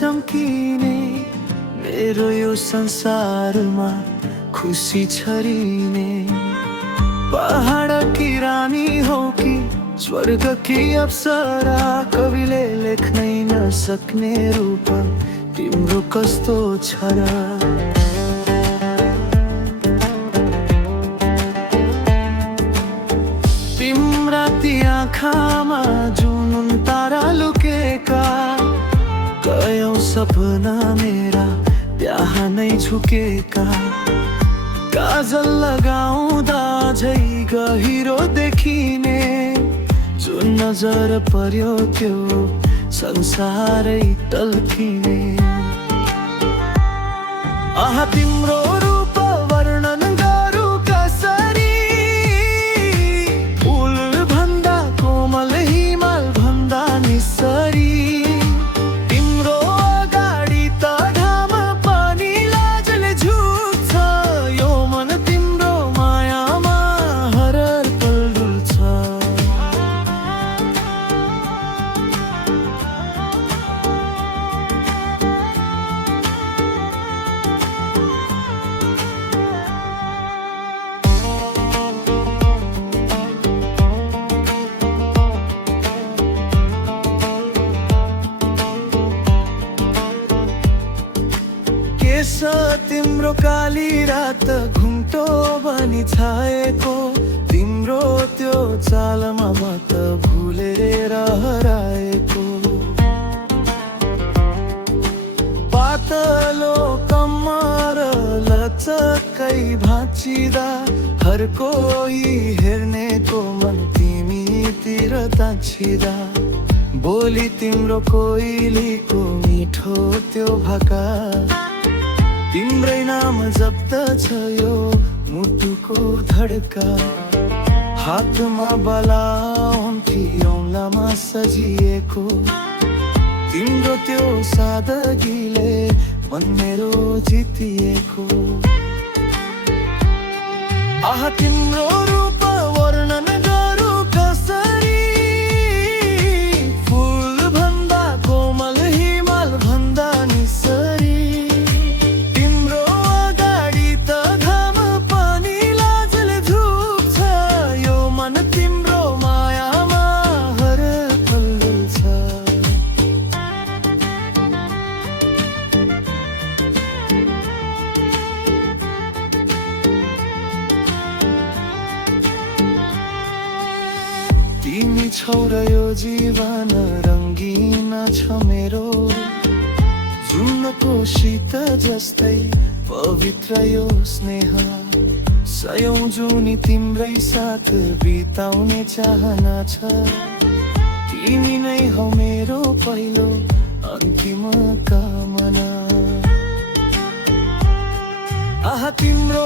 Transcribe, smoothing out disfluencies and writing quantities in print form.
चम्किने मेरो यो संसारमा खुसी छरिने। पहाड की रानी हो कि स्वर्ग की अप्सरा, कविले लेख्नै नसक्ने रूप तिम्रो कस्तो छ र। तिम्रा ती आँखामा जुनुन तारा लुकेका, कयौं सपना मेरा त्यहाँ नै झुकेका। काजल लगाउँदा झै गहिरो देखिने, जुन नजर पर्यो त्यो संसारै टल्किने। आहा तिम्रो रूप वर्णन गरौँ कसरी, फुल भन्दा कोमल हिमाल भन्दा निसरी। तिम्रो अगाडि त घाम पनि लाजले झुक्छ, यो मन तिम्रो मायामा हरर पल डुल्छ। केस तिम्रो काली रात घुम्टो बनी छाएको, तिम्रो त्यो चालमा म त भुलेर हराएको। पातलो कम्मर लचकै भाँचिँदा हर कोही हेर्नेको मन तिमीतिर ताछिँदा। बोली तिम्रो कोइलीको मिठो त्यो भाका, तिम्रै नाम जप्त छ यो मुटुको धड्का। हातमा बलाउँथी औँलामा सजिएको, तिम्रो त्यो सादगीले मन मेरो जितिएको। आहा तिम्रो रूप वर्णन गरौँ कसरी, फुल भन्दा कोमल हिमाल भन्दा निसरी। तिम्रो अगाडि त घाम पनि लाजले झुक्छ, यो मन तिम्रो मायामा हर पल डुल्छ। तिमी छौ र यो जीवन रङ्गीन छ मेरो, जुनको शीत जस्तै पवित्र यो स्नेह। सयौं जुनी तिम्रै साथ बिताउने चाहना छ, तिमी नै हौ मेरो पहिलो अन्तिम कामना। आहा तिम्रो